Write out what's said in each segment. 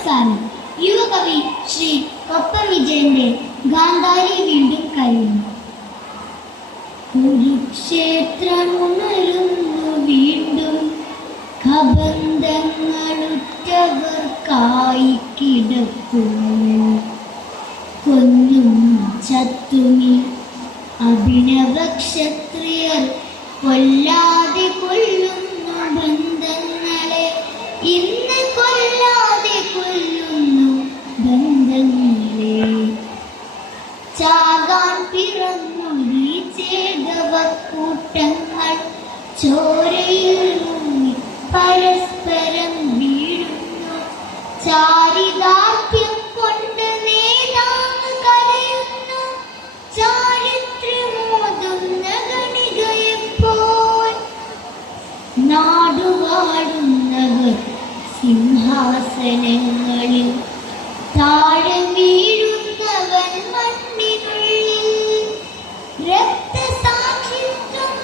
നമസ്കാരം. യുവകവി ശ്രീ കൊപ്പം വിജയന്റെ ഗാന്ധാരി വീണ്ടും കഴിയുന്നു. കുരുക്ഷേത്രമുണരുന്നു വീണ്ടും, കബന്ധങ്ങളുറ്റവർക്കായി കിടക്കുന്നു. കൊന്നും ചത്തുമി അഭിനവ ക്ഷത്രിയർ, കൊല്ലാതെ കൊല്ലുന്നു ബന്ധങ്ങളെ, ഇന്ന് കൊല്ലാതെ കൊല്ലുന്നു ബന്ധങ്ങളെ. ചാകാൻ പിറന്നൊരു ചേതവക്കൂട്ടങ്ങൾ ചോരയിൽ മുങ്ങി പരസ്പരം വീഴുന്നു. ചാരിതാർത്ഥ്യം കൊണ്ട് നേതാവ് കരയുന്നു, ചാരിത്ര്യമോതുന്ന ഗണികയെപ്പോൾ. നാടുവാഴുന്നവർ സിംഹാസനങ്ങളിൽ, താഴെ വീഴുന്നവൻ മണ്ണിനുള്ളിൽ. രക്തസാക്ഷിത്വം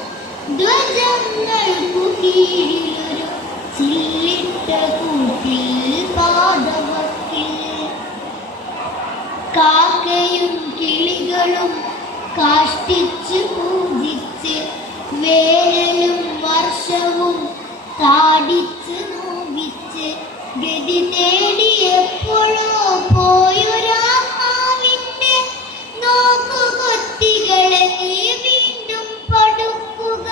ധ്വജങ്ങൾക്കു കീഴിലൊരു ചില്ലിട്ട കൂട്ടിൽ പാദവക്കിൽ. കാക്കയും കിളികളും കാഷ്ടിച്ച് പൂജിച്ച്, വേനലും വർഷവും താടിച്ച് നോവിച്ച്, ഗതി തേടി എപ്പോഴോ പോയൊരാത്മാവിന്റെ നോക്കുകൊത്തികളെ നീ വീണ്ടും പടുക്കുക.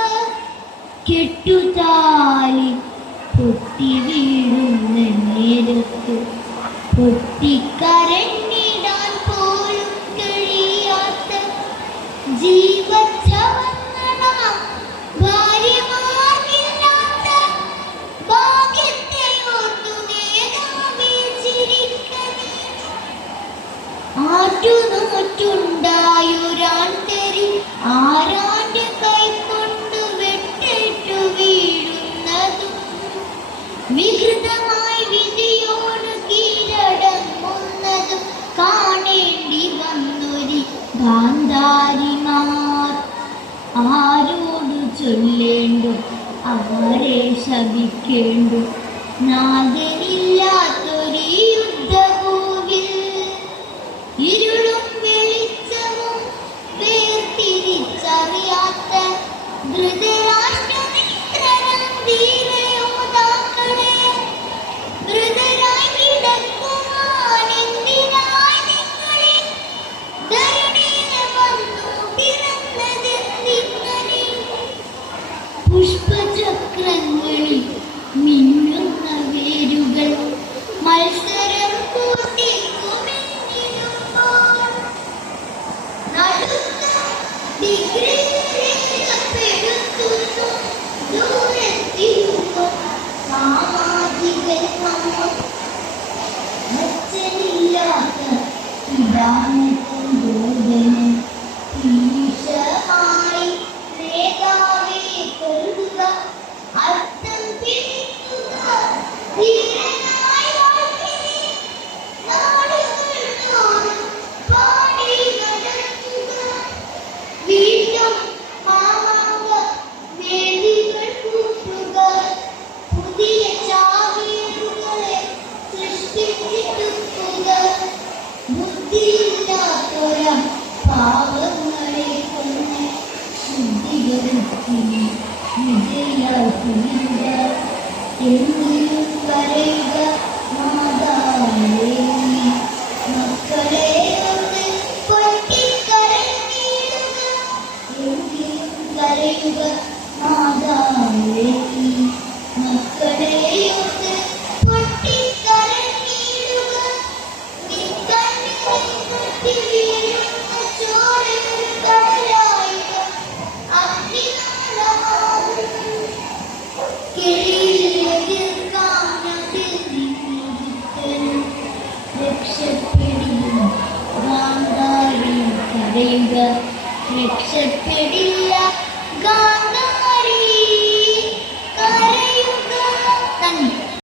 കെട്ടുതാലി പൊട്ടി വീഴുന്ന നേരത്ത് പൊട്ടിക്കരഞ്ഞിടാൻ പോലും കഴിയാത്ത ജീവച്ഛവങ്ങളാം ഭാര്യമാർക്കില്ലാത്ത ഭാഗ്യത്തെ ഓർത്തു നേതാവേ ചിരിക്കണേ. ആറ്റുനോറ്റുണ്ടായൊരാൺതരി ആരാന്റെ കൈകൊണ്ട് വെട്ടേറ്റു വീഴുന്നതും, വികൃതമായി വിധിയോട് കീഴടങ്ങുന്നതും കാണേണ്ടി വന്നൊരു ഗാന്ധാരിമാർ. ആരോട് ചൊല്ലേണ്ടു, ആരെ ശപിക്കേണ്ടു, നാഥനില്ലാത്തൊരു യുദ്ധഭൂവിൽ. ഇരുളും വെളിച്ചവും വേർതിരിച്ചറിയാത്ത ധൃതരാഷ്ട്രമിത്രരും ധീരയോദ്ധാക്കളെ, ധൃതരായി കിടക്കുവാൻ എന്തിനായി നിങ്ങളെ, ധരണിയിൽ വന്നു പിറന്നതെന്നിങ്ങനെ. പുഷ്പചക്രങ്ങളിൽ മിന്നുന്ന വേരുകൾ മത്സരം കൂട്ടിക്കുമെന്നിടുമ്പോൾ, നടുത്ത ഡിഗ്രി രേഖപ്പെടുത്തുന്നു ദൂരത്തിരുന്നു സാമാജികന്മാർ. അച്ഛനില്ലാത്ത പിതാവിനും ദൂതനും ഈശമായി നേതാവേ കരുതുക, അർത്ഥം തിരിക്കുക, ധീരനായി വാഴ്ത്തിനെ നാടുകൾ തോറും പാടി നടക്കുക. വീണ്ടും മാമാങ്ക വേദികൾ കൂട്ടുക, പുതിയ ചാവേറുകളെ സൃഷ്ടിച്ചെടുക്കുക. ബുദ്ധിയില്ലാത്തൊര പാവങ്ങളെ കൊന്ന് ശുദ്ധീകരിച്ച് വിജയാക്കുക. എങ്കിലും കരയുക മാതാവേ, മക്കളെ ഒന്ന് പൊട്ടിക്കരഞ്ഞിടുക. എങ്കിലും കരയുക മാതാവേ, മക്കളെ ഒന്ന് പൊട്ടിക്കരഞ്ഞിടുക. നിക്കണ്ണിൽ പൊട്ടി വീഴുന്ന ചോരകൾ കടലായിടുക അഗ്നിനാളമാകും. രക്ഷപ്പെടില്ല ഗാന്ധാരി കരയുക, രക്ഷപ്പെടില്ല ഗാന്ധാരി.